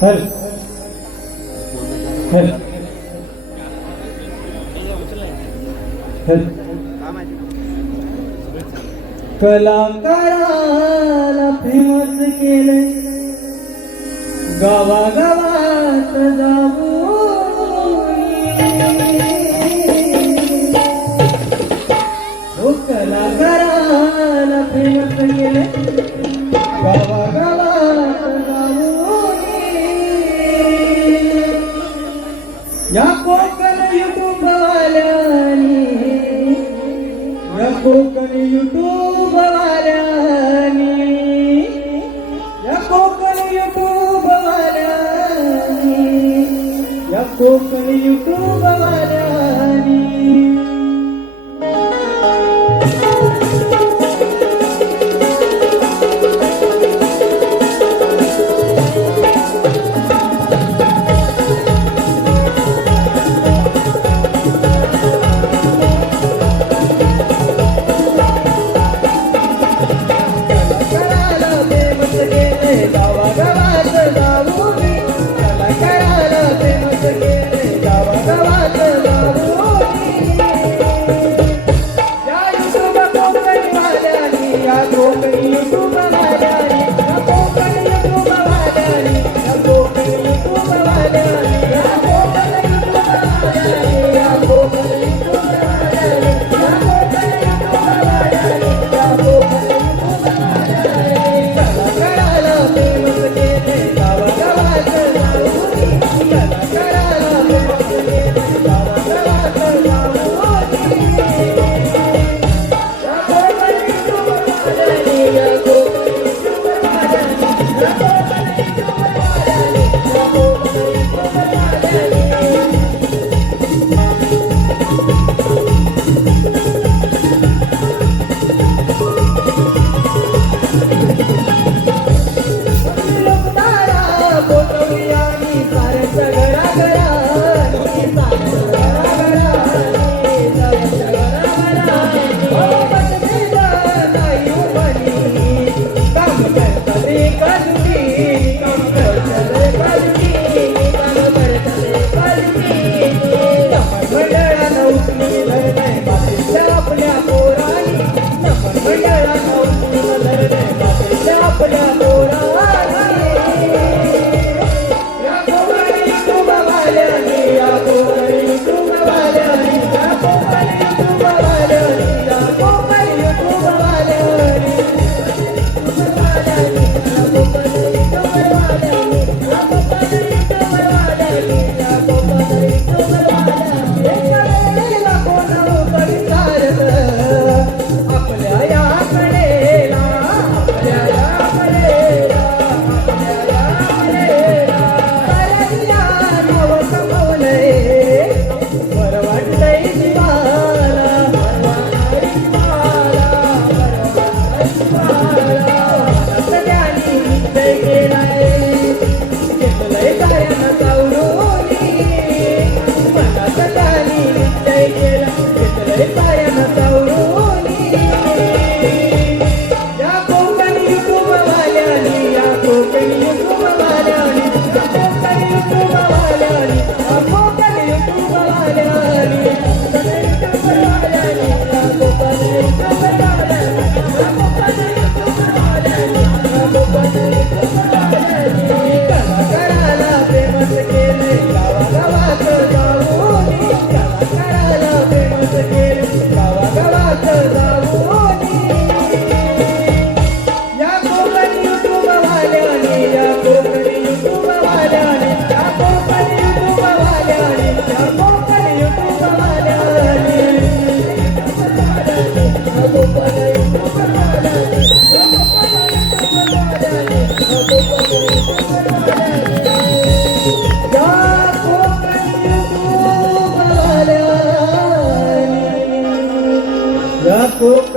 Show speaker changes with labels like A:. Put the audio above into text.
A: Hello. Hello. Hello. कलाकाराला famous केले गावागावा युट्यूबवाल्याने या कोकण युट्यूबवाल्याने या कोकण युट्यूबवाल्याने या Konkan युट्यूबवाल्याने I'm gonna let it the Saturday. pouco